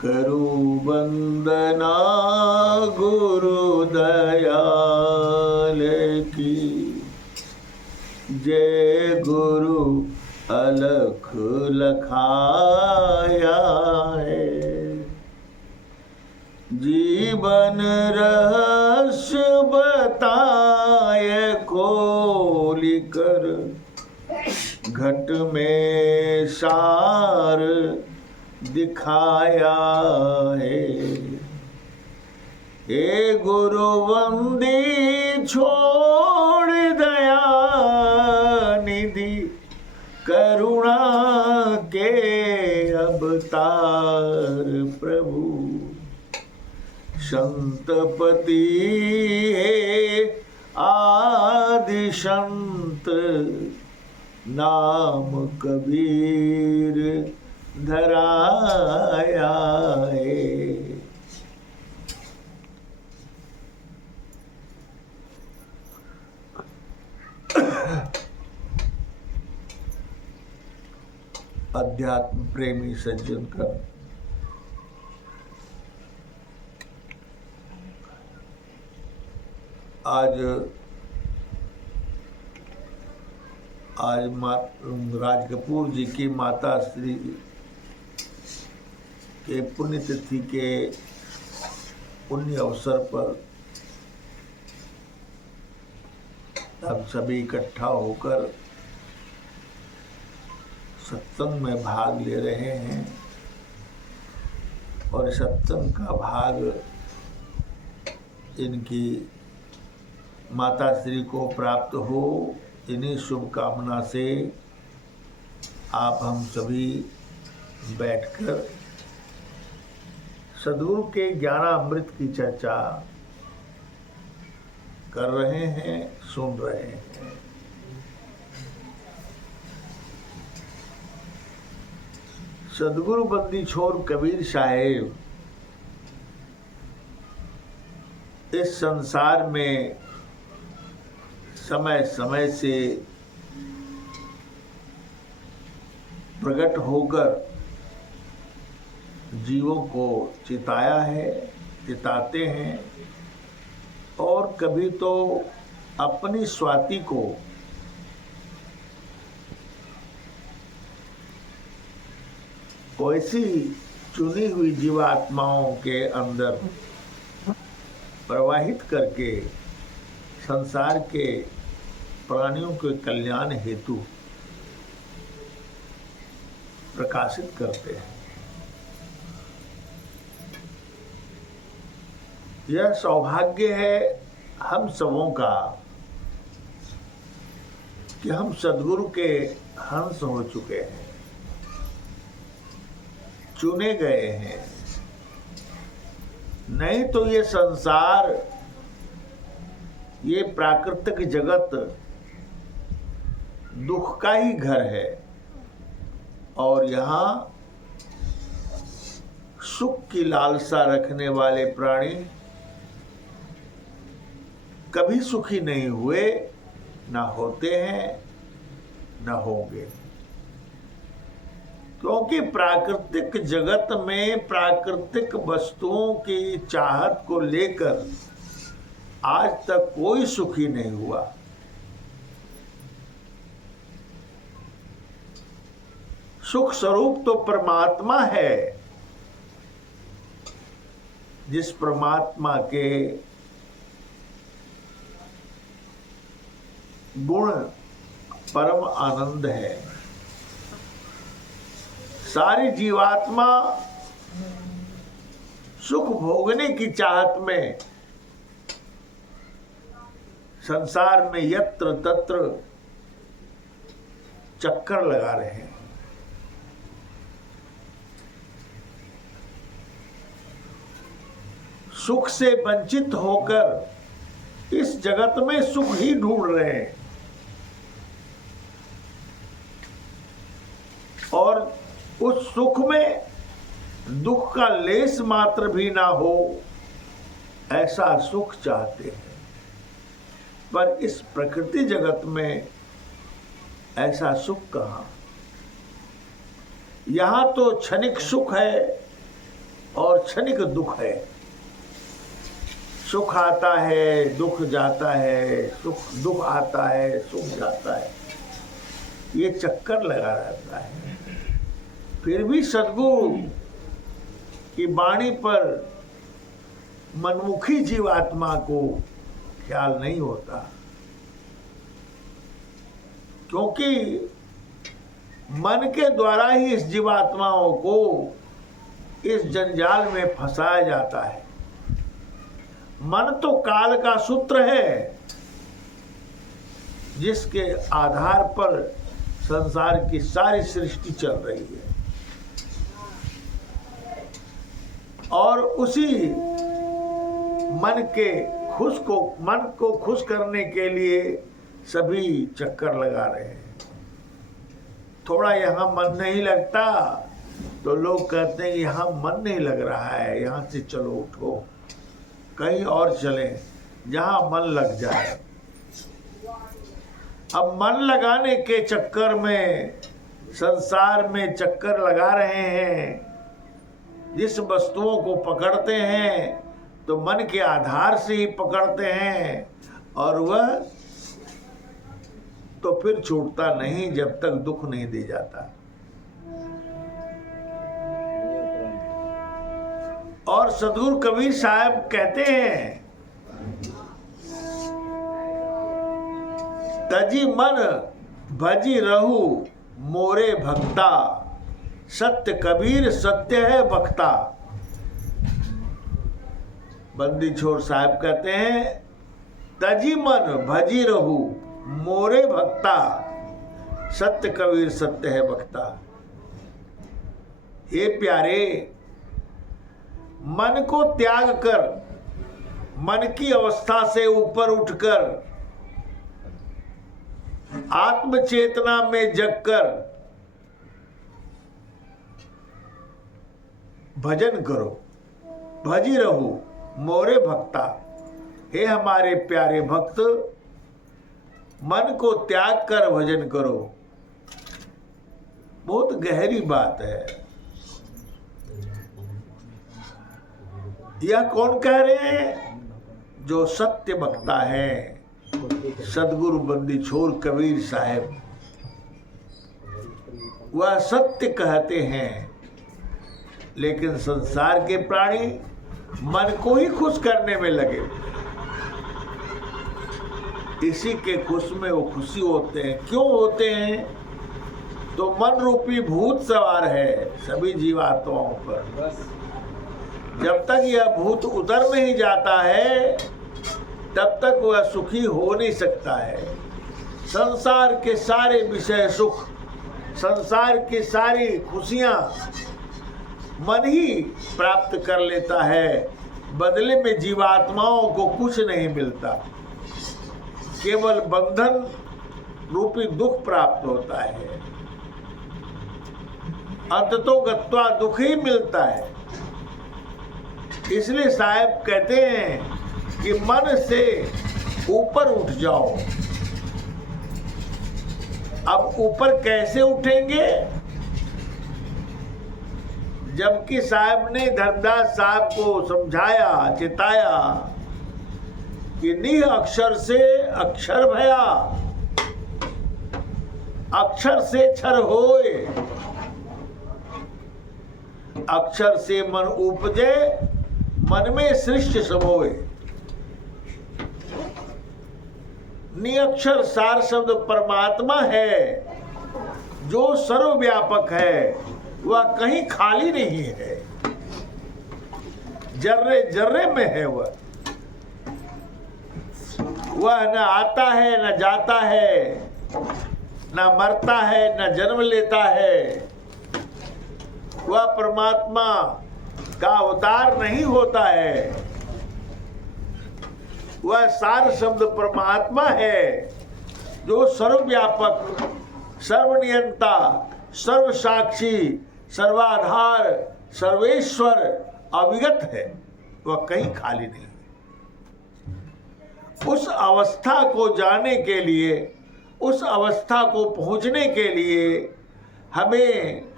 करू वंदना गुरु दयाल की। जय गुरु अलख लखाया है। जीवन रहस्य बताए खोल कर, घट में सार दिखाया है। हे गुरु वंदी छोड़ दया निधि, करुणा के अवतार प्रभु। संतपति है आदि संत, नाम कबीर धराया है। अध्यात्म प्रेमी सज्जन का आज राज कपूर जी की माता श्री के पुण्यतिथि के पुण्य अवसर पर हम सभी इकट्ठा होकर सत्संग में भाग ले रहे हैं और सत्संग का भाग इनकी माता श्री को प्राप्त हो, इन्हीं शुभकामना से आप हम सभी बैठकर सद्गुरु के ज्ञानामृत की चर्चा कर रहे हैं, सुन रहे हैं। सद्गुरु बंदी छोड़ कबीर साहेब इस संसार में समय समय से प्रकट होकर जीवों को चिताया है, चिताते हैं, और कभी तो अपनी स्वाति को ऐसी चुनी हुई जीवात्माओं के अंदर प्रवाहित करके संसार के प्राणियों के कल्याण हेतु प्रकाशित करते हैं। यह सौभाग्य है हम सबों का कि हम सद्गुरु के हंस हो चुके हैं, चुने गए हैं। नहीं तो ये संसार, ये प्राकृतिक जगत दुख का ही घर है और यहाँ सुख की लालसा रखने वाले प्राणी कभी सुखी नहीं हुए, ना होते हैं, ना होंगे। क्योंकि प्राकृतिक जगत में प्राकृतिक वस्तुओं की चाहत को लेकर आज तक कोई सुखी नहीं हुआ। सुख स्वरूप तो परमात्मा है, जिस परमात्मा के गुण परम आनंद है। सारी जीवात्मा सुख भोगने की चाहत में संसार में यत्र तत्र चक्कर लगा रहे हैं। सुख से वंचित होकर इस जगत में सुख ही ढूंढ रहे हैं और उस सुख में दुख का लेस मात्र भी ना हो, ऐसा सुख चाहते हैं। पर इस प्रकृति जगत में ऐसा सुख कहाँ। यहां तो क्षणिक सुख है, और क्षणिक दुख है। सुख आता है, दुख जाता है, दुख आता है, सुख जाता है, ये चक्कर लगा रहता है। फिर भी सद्गुरु की वाणी पर मनमुखी जीवात्मा को ख्याल नहीं होता, क्योंकि मन के द्वारा ही इस जीवात्माओं को इस जंजाल में फंसाया जाता है। मन तो काल का सूत्र है, जिसके आधार पर संसार की सारी सृष्टि चल रही है, और उसी मन को खुश करने के लिए सभी चक्कर लगा रहे हैं। थोड़ा यहाँ मन नहीं लगता तो लोग कहते हैं यहाँ मन नहीं लग रहा है, यहाँ से चलो उठो कहीं और चले जहाँ मन लग जाए। अब मन लगाने के चक्कर में संसार में चक्कर लगा रहे हैं। जिस वस्तुओं को पकड़ते हैं तो मन के आधार से ही पकड़ते हैं, और वह तो फिर छूटता नहीं जब तक दुख नहीं दे जाता। और सद्गुरु कबीर साहब कहते हैं, तजी मन भजी रहू मोरे भक्ता, सत्य कबीर सत्य है बख्ता। बंदी छोर साहब कहते हैं, तजी मन भजी रहू मोरे भक्ता, सत्य कबीर सत्य है बख्ता। हे प्यारे, मन को त्याग कर, मन की अवस्था से ऊपर उठकर, आत्म चेतना में जगकर भजन करो, भजी रहो मोरे भक्ता। हे हमारे प्यारे भक्त, मन को त्याग कर भजन करो। बहुत गहरी बात है। यह कौन कह रहे हैं? जो सत्य वक्ता है, सदगुरु बंदी छोर कबीर साहब। वह सत्य कहते हैं, लेकिन संसार के प्राणी मन को ही खुश करने में लगे। इसी के खुश में वो खुशी होते हैं। क्यों होते हैं? तो मन रूपी भूत सवार है सभी जीवात्माओं पर। जब तक यह भूत उतर नहीं जाता है, तब तक वह सुखी हो नहीं सकता है। संसार के सारे विषय सुख, संसार की सारी खुशियां मन ही प्राप्त कर लेता है। बदले में जीवात्माओं को कुछ नहीं मिलता, केवल बंधन रूपी दुख प्राप्त होता है। अंततो गत्वा दुख ही मिलता है। इसलिए साहब कहते हैं कि मन से ऊपर उठ जाओ। अब ऊपर कैसे उठेंगे? जबकि साहब ने धर्मदास साहब को समझाया, चिताया कि निह अक्षर से अक्षर भया, अक्षर से क्षर होए, अक्षर से मन उपजे, मन में सृष्टि समोए। निअक्षर सार शब्द परमात्मा है, जो सर्वव्यापक है, वह कहीं खाली नहीं है, जर्रे जर्रे में है। वह न आता है न जाता है, न मरता है न जन्म लेता है। वह परमात्मा का अवतार नहीं होता है। वह सार शब्द परमात्मा है, जो सर्वव्यापक, सर्वनियंता, सर्वसाक्षी, सर्वाधार, सर्वेश्वर, अविगत है। वह कहीं खाली नहीं। उस अवस्था को जाने के लिए, उस अवस्था को पहुंचने के लिए हमें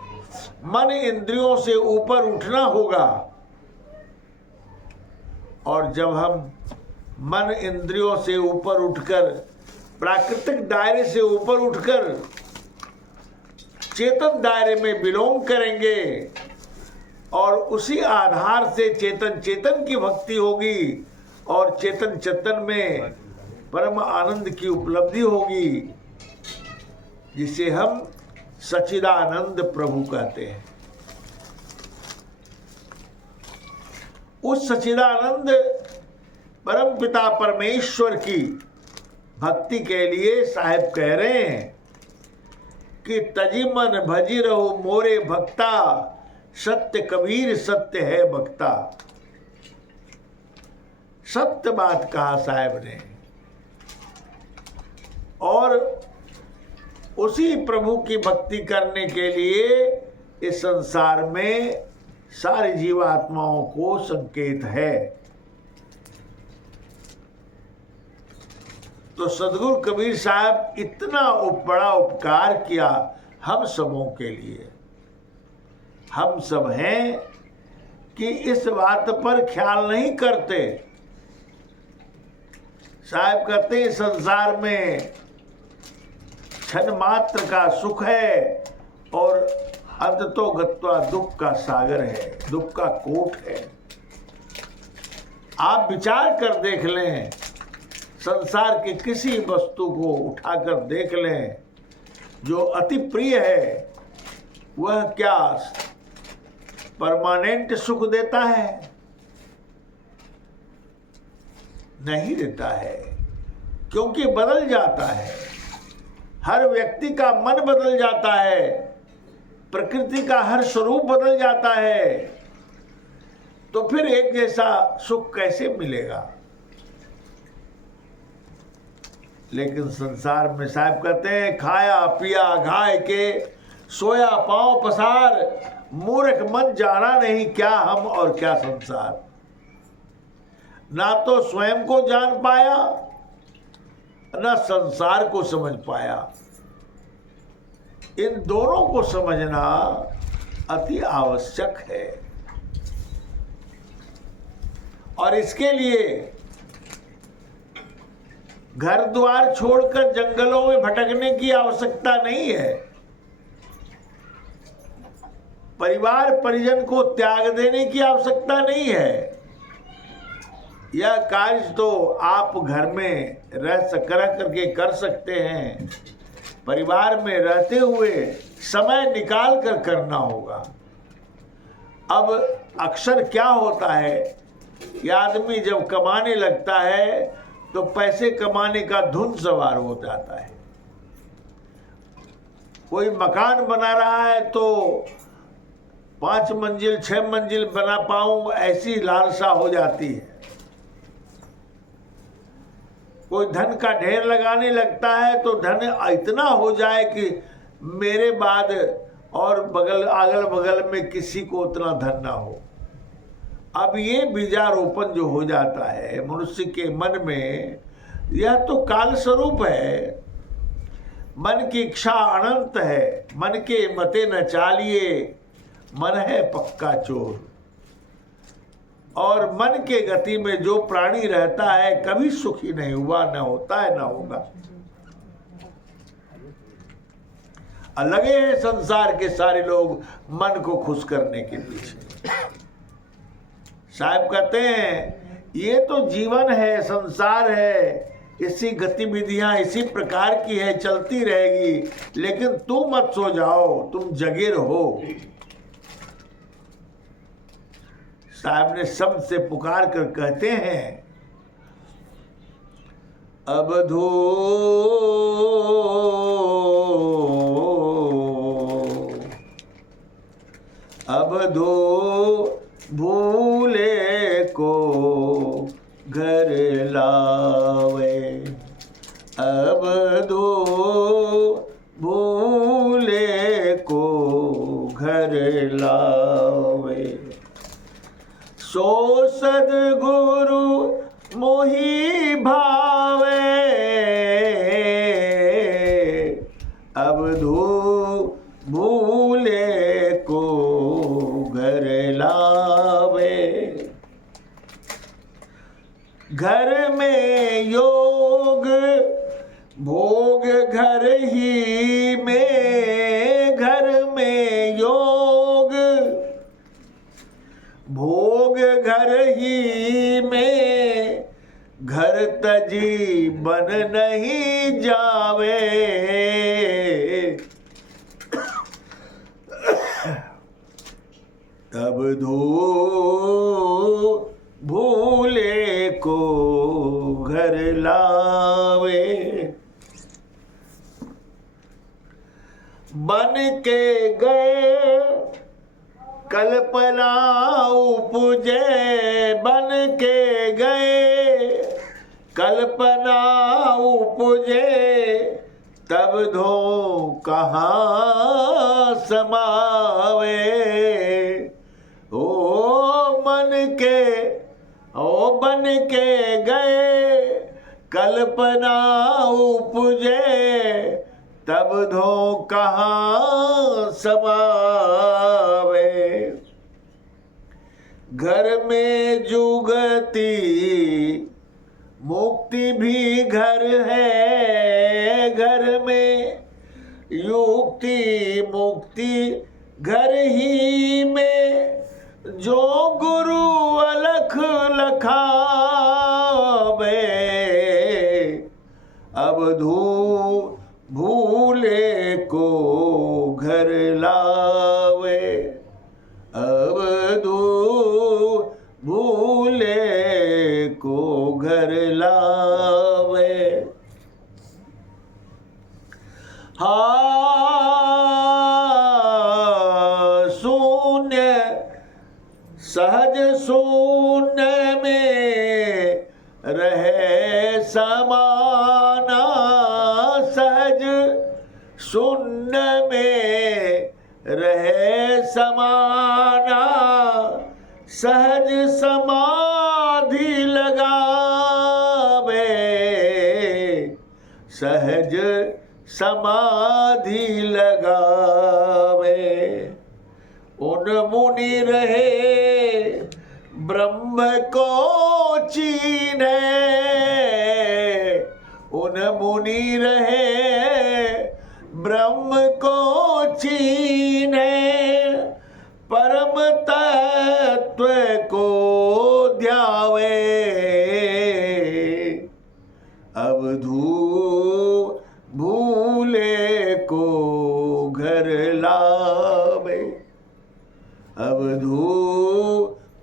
मन इंद्रियों से ऊपर उठना होगा। और जब हम मन इंद्रियों से ऊपर उठकर, प्राकृतिक दायरे से ऊपर उठकर चेतन दायरे में विलोम करेंगे और उसी आधार से चेतन चेतन की भक्ति होगी और चेतन चेतन में परम आनंद की उपलब्धि होगी, जिसे हम सच्चिदानंद प्रभु कहते हैं। उस सच्चिदानंद परम पिता परमेश्वर की भक्ति के लिए साहेब कह रहे हैं कि तजी मन भजी रहो मोरे भक्ता, सत्य कबीर सत्य है भक्ता। सत्य बात कहा साहेब ने, और उसी प्रभु की भक्ति करने के लिए इस संसार में सारी जीवात्माओं को संकेत है। तो सदगुरु कबीर साहब इतना बड़ा उपकार किया हम सबों के लिए। हम सब हैं कि इस बात पर ख्याल नहीं करते। साहब कहते हैं संसार में क्षण मात्र का सुख है और अंततो गत्वा दुख का सागर है, दुख का कोट है। आप विचार कर देख लें, संसार की किसी वस्तु को उठाकर देख लें, जो अति प्रिय है वह क्या परमानेंट सुख देता है? नहीं देता है, क्योंकि बदल जाता है। हर व्यक्ति का मन बदल जाता है, प्रकृति का हर स्वरूप बदल जाता है, तो फिर एक जैसा सुख कैसे मिलेगा? लेकिन संसार में साहब कहते हैं खाया पिया घाय के, सोया पांव पसार, मूर्ख मन जाना नहीं क्या हम और क्या संसार। ना तो स्वयं को जान पाया, ना संसार को समझ पाया। इन दोनों को समझना अति आवश्यक है, और इसके लिए घर द्वार छोड़कर जंगलों में भटकने की आवश्यकता नहीं है। परिवार परिजन को त्याग देने की आवश्यकता नहीं है। यह कार्य तो आप घर में रह करके कर सकते हैं, परिवार में रहते हुए समय निकाल कर करना होगा। अब अक्सर क्या होता है, यह आदमी जब कमाने लगता है तो पैसे कमाने का धुन सवार हो जाता है। कोई मकान बना रहा है तो 5 मंजिल 6 मंजिल बना पाऊं, ऐसी लालसा हो जाती है। कोई धन का ढेर लगाने लगता है तो धन इतना हो जाए कि मेरे बाद और अगल बगल में किसी को उतना धन ना हो। अब ये बीजारोपण जो हो जाता है मनुष्य के मन में, यह तो काल स्वरूप है। मन की इच्छा अनंत है, मन के मते न चालिए, मन है पक्का चोर। और मन के गति में जो प्राणी रहता है कभी सुखी नहीं हुआ, न होता है, न होगा। लगे हैं संसार के सारे लोग मन को खुश करने के पीछे। साहब कहते हैं ये तो जीवन है, संसार है, इसी गतिविधियां इसी प्रकार की है, चलती रहेगी। लेकिन तुम मत सो जाओ, तुम जगे रहो। साहब ने शब्द से पुकार कर कहते हैं अबधो अबधो भूले को घर लावे, अबधो भूले को घर लावे। सो सद्गुरु मोहि भावे, अबधो भूले को घर लावे। घर में योग भोग घर ही में, घर में योग भोग घर ही में, घर तजी बन नहीं जावे। तब धो भूले को घर लावे। बन के गए कल्पना उपजे, बन के गए कल्पना उपजे, तब धो कहाँ समावे। बन के गए कल्पना उपजे, तब धो कहाँ समावे। घर में जुगती मुक्ति भी घर है, घर में युक्ति मुक्ति घर ही में, जो गुरु अलख लखावे। अब भूले को घर लावे, अब भूले को घर लावे। सहज शून्य में रहे समाना, सहज शून्य में रहे समाना, सहज समाधि लगावे, सहज समाधि लगावे। उन मुनि रहे ब्रह्म को चीने, उन मुनि रहे ब्रह्म को चीने, परम तत्व को ध्यावे। अब भूले को घर लावे, अब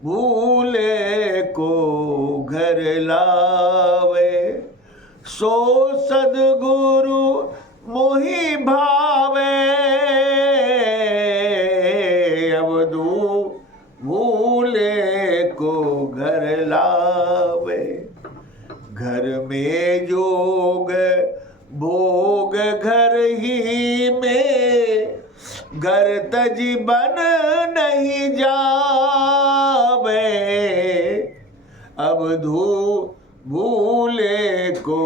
भूले को घर लावे। सो सद्गुरु मोहि भावे, अब भूले को घर लावे। घर में योग भोग घर ही में, घर तजी बन नहीं जावे। अब भूले को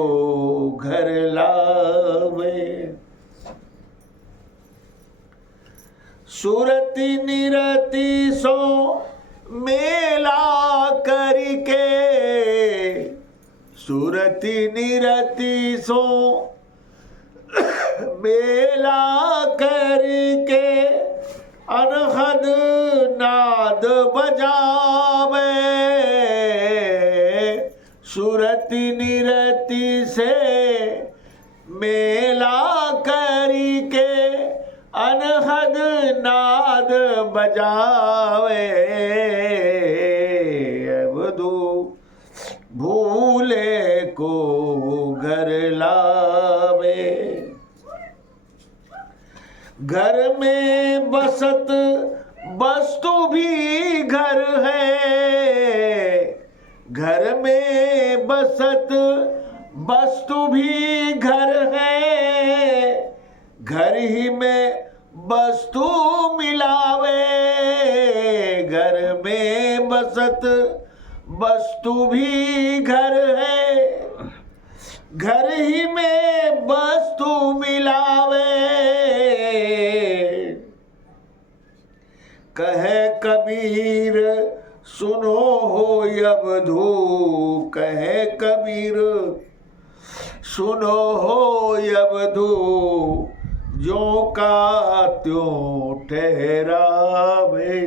घर लावे। सुरति निरति सो मेला करके, सुरति निरति सो मेला करके, अनहद नाद बजावे। सुरति निरति से मेला करके, अनहद नाद बजावे। अब भूले को घर लावे। घर में बसत वस्तु भी घर है, घर में बसत वस्तु भी घर है। घर ही में वस्तु मिलावे, घर में बसत वस्तु भी घर है। घर ही में वस्तु मिलावे। कहे कबीर सुनो हो अवधू कहे कबीर, सुनो हो अवधू जो का त्यों ठहरावे।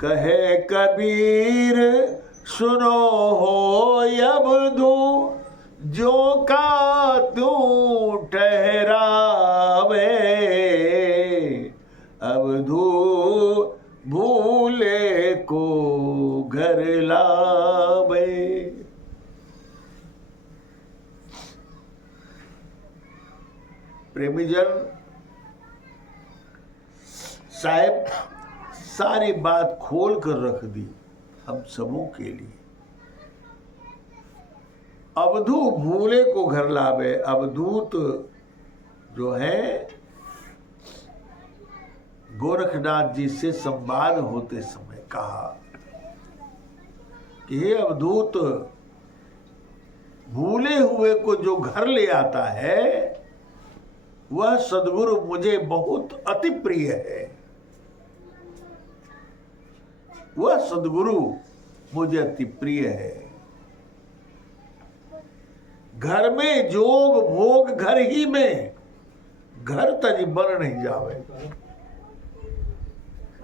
कहे कबीर सुनो हो अवधू जो का त्यों ठहरावे। अवधू भूले को घर लावे। प्रेमीजन, साहब सारी बात खोल कर रख दी हम सबों के लिए। अवधू भूले को घर लावे। अवधूत जो है गोरखनाथ जी से संवाद होते समय कहा कि हे अवधूत, भूले हुए को जो घर ले आता है वह सद्गुरु मुझे बहुत अति प्रिय है। वह सद्गुरु मुझे अति प्रिय है। घर में जोग भोग घर ही में, घर तज बन नहीं जावे।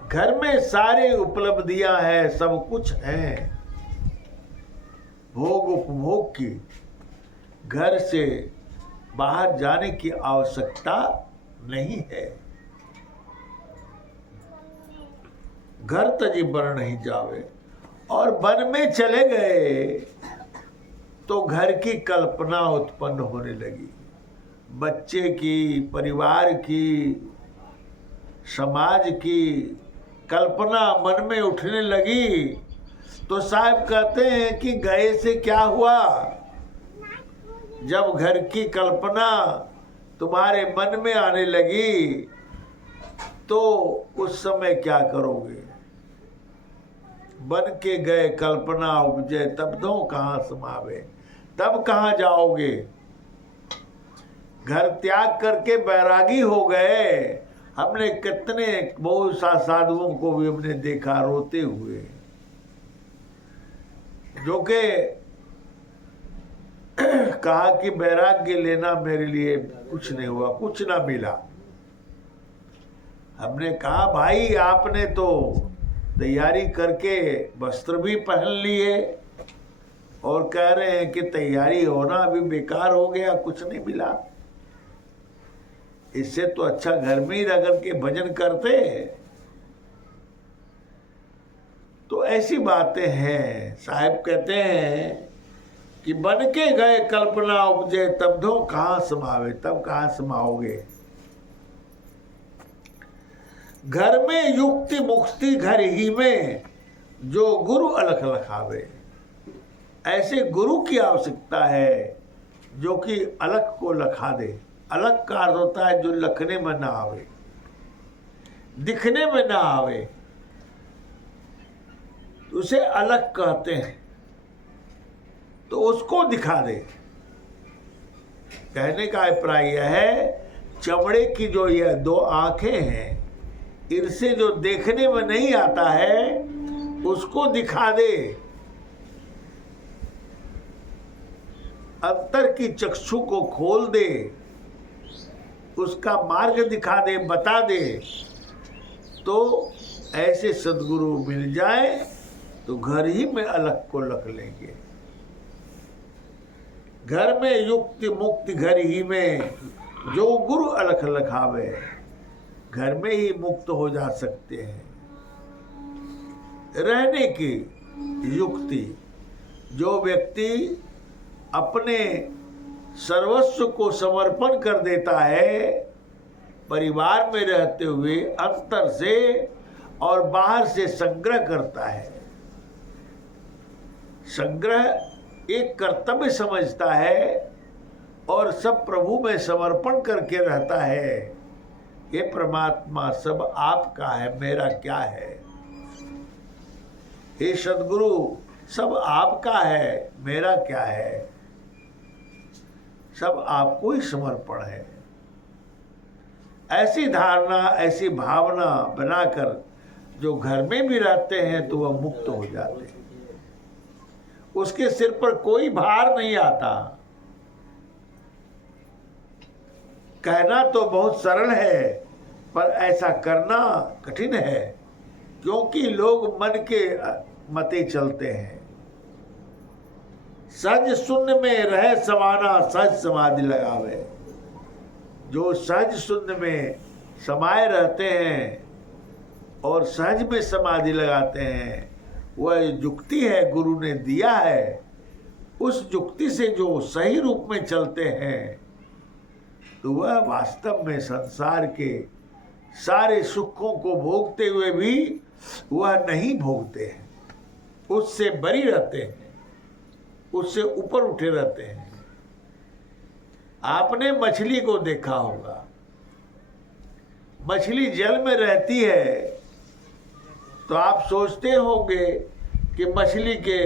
घर में सारे उपलब्धियां हैं, सब कुछ है, भोग उपभोग की। घर से बाहर जाने की आवश्यकता नहीं है। घर तजी बन नहीं जावे। और वन में चले गए तो घर की कल्पना उत्पन्न होने लगी, बच्चे की, परिवार की, समाज की कल्पना मन में उठने लगी। तो साहब कहते हैं कि गए से क्या हुआ? जब घर की कल्पना तुम्हारे मन में आने लगी तो उस समय क्या करोगे? बन के गए कल्पना उपजे, तब दो कहाँ समावे, तब कहाँ जाओगे? घर त्याग करके बैरागी हो गए। हमने कितने बहुत सा साधुओं को भी हमने देखा रोते हुए, जो के कहा कि वैराग्य लेना मेरे लिए कुछ नहीं हुआ, कुछ ना मिला। हमने कहा भाई आपने तो तैयारी करके वस्त्र भी पहन लिए और कह रहे हैं कि तैयारी होना अभी बेकार हो गया, कुछ नहीं मिला। इससे तो अच्छा घर में ही रगड़ के भजन करते। तो ऐसी बातें हैं। साहब कहते हैं कि बन के गए कल्पना उपजे, तब दो कहाँ समावे, तब कहाँ समाओगे? घर में युक्ति मुक्ति घर ही में, जो गुरु अलख लखावे। ऐसे गुरु की आवश्यकता है जो कि अलख को लखा दे। अलग का अर्थ होता है जो लखने में ना आवे, दिखने में ना आवे, उसे अलग कहते हैं। तो उसको दिखा दे। कहने का अभिप्राय यह है, चमड़े की जो यह दो आंखें हैं, इनसे जो देखने में नहीं आता है उसको दिखा दे। अंतर की चक्षु को खोल दे, उसका मार्ग दिखा दे, बता दे। तो ऐसे सद्गुरु मिल जाए तो घर ही में अलग को लख लेंगे। घर में युक्ति मुक्ति घर ही में, जो गुरु अलख लखावे। घर में ही मुक्त हो जा सकते हैं। रहने की युक्ति, जो व्यक्ति अपने सर्वस्व को समर्पण कर देता है, परिवार में रहते हुए अंतर से और बाहर से संग्रह करता है। संग्रह एक कर्तव्य समझता है और सब प्रभु में समर्पण करके रहता है। ये परमात्मा सब आपका है, मेरा क्या है? हे सद्गुरु सब आपका है, मेरा क्या है? सब आपको ही समर्पण है। ऐसी धारणा, ऐसी भावना बनाकर जो घर में भी रहते हैं तो वह मुक्त हो जाते हैं, उसके सिर पर कोई भार नहीं आता। कहना तो बहुत सरल है पर ऐसा करना कठिन है, क्योंकि लोग मन के मते चलते हैं। सहज शून्य में रह समाना सहज समाधि लगावे। जो सहज शून्य में समाये रहते हैं और सहज में समाधि लगाते हैं, वह युक्ति है गुरु ने दिया है। उस युक्ति से जो सही रूप में चलते हैं तो वह वास्तव में संसार के सारे सुखों को भोगते हुए भी वह नहीं भोगते हैं, उससे बरी रहते हैं, उससे ऊपर उठे रहते हैं। आपने मछली को देखा होगा, मछली जल में रहती है तो आप सोचते होंगे कि मछली के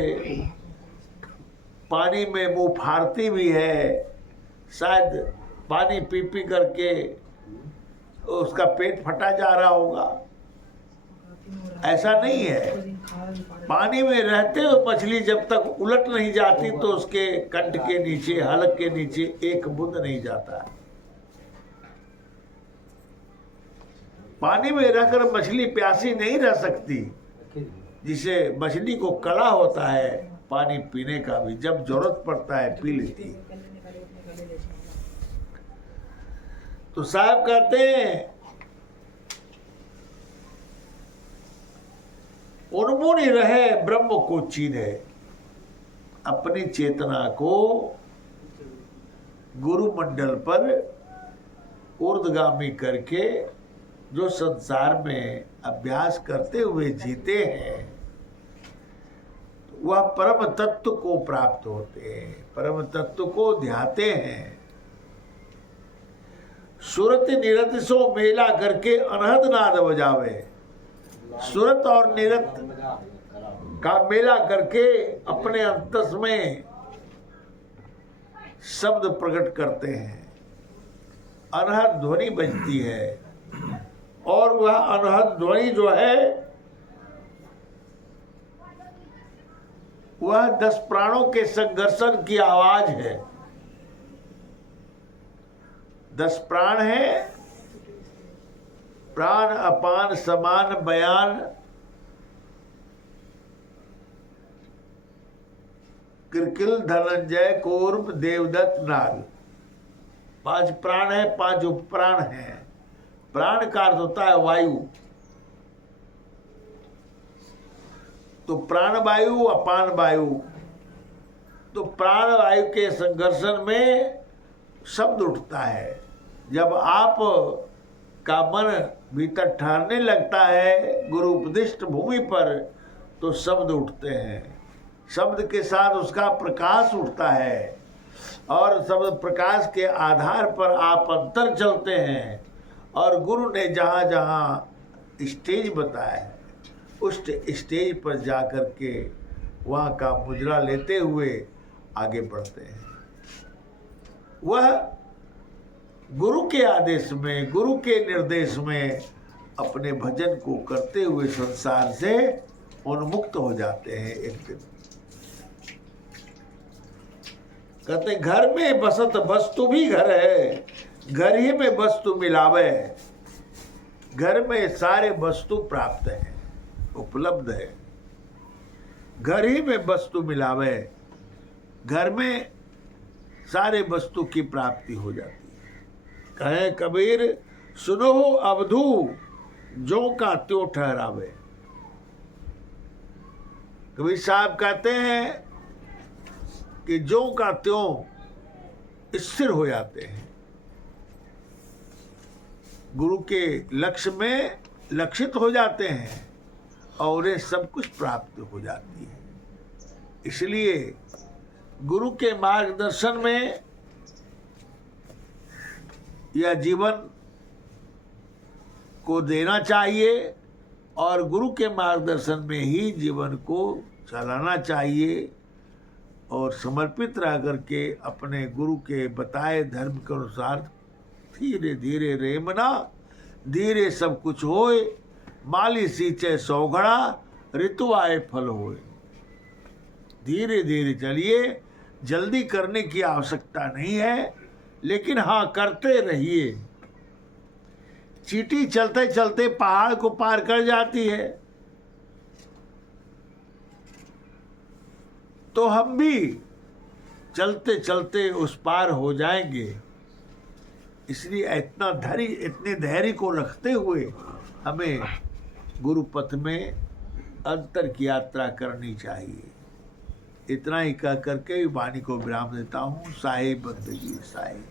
पानी में मुंह फाड़ती भी है, शायद पानी पी पी करके उसका पेट फटा जा रहा होगा। ऐसा नहीं है। पानी में रहते हुए मछली जब तक उलट नहीं जाती तो उसके कंठ के नीचे, हलक के नीचे एक बूंद नहीं जाता। पानी में रहकर मछली प्यासी नहीं रह सकती, जिसे मछली को कला होता है पानी पीने का भी, जब जरूरत पड़ता है पी लेती। तो साहब कहते हैं उन्मुनि रहे ब्रह्म को चीन्हे। अपनी चेतना को गुरु मंडल पर ऊर्ध्वगामी करके जो संसार में अभ्यास करते हुए जीते हैं वह परम तत्व को प्राप्त होते हैं, परम तत्व को ध्याते हैं। सुरत निरत सो मेला करके अनहद नाद बजावे। सुरत और निरत का मेला करके अपने अंतस में शब्द प्रकट करते हैं, अनहद ध्वनि बजती है और वह अनहद ध्वनि जो है वह 10 प्राणों के संघर्षण की आवाज है। 10 प्राण है, प्राण अपान समान बयान किरकिल धनंजय कूर्म देवदत्त नाग। 5 प्राण है, 5 उपप्राण है। प्राण का अर्थ होता है वायु। तो प्राण वायु अपान वायु, तो प्राण वायु के संघर्षण में शब्द उठता है। जब आप का मन भीतर ठहरने लगता है गुरु उपदिष्ट भूमि पर तो शब्द उठते हैं, शब्द के साथ उसका प्रकाश उठता है और शब्द प्रकाश के आधार पर आप अंतर चलते हैं और गुरु ने जहाँ जहाँ स्टेज बताया है उस स्टेज पर जाकर के वहाँ का मुजरा लेते हुए आगे बढ़ते हैं। वह गुरु के आदेश में, गुरु के निर्देश में अपने भजन को करते हुए संसार से उन्मुक्त हो जाते हैं। एक दिन कहते घर में बसत वस्तु भी घर है, घर ही में वस्तु मिलावे। घर में सारे वस्तु प्राप्त है, उपलब्ध है, घर ही में वस्तु मिलावे। घर में सारे वस्तु की प्राप्ति हो जाती है। कहे कबीर सुनो अवधू जो का त्यों ठहरावे। कबीर साहब कहते हैं कि जो का त्यों स्थिर हो जाते हैं, गुरु के लक्ष्य में लक्षित हो जाते हैं और उन्हें सब कुछ प्राप्त हो जाती है। इसलिए गुरु के मार्गदर्शन में यह जीवन को देना चाहिए और गुरु के मार्गदर्शन में ही जीवन को चलाना चाहिए और समर्पित रह करके अपने गुरु के बताए धर्म के अनुसार धीरे धीरे रेमना, धीरे सब कुछ होए, माली सींचे सौघड़ा, ऋतु आए फल होए। धीरे धीरे चलिए, जल्दी करने की आवश्यकता नहीं है, लेकिन हाँ करते रहिए। चींटी चलते चलते पहाड़ को पार कर जाती है, तो हम भी चलते चलते उस पार हो जाएंगे। इसलिए इतने धैर्य को रखते हुए हमें गुरुपथ में अंतर की यात्रा करनी चाहिए। इतना ही कह करके वाणी को विराम देता हूँ। साहिब बंदगी साहिब।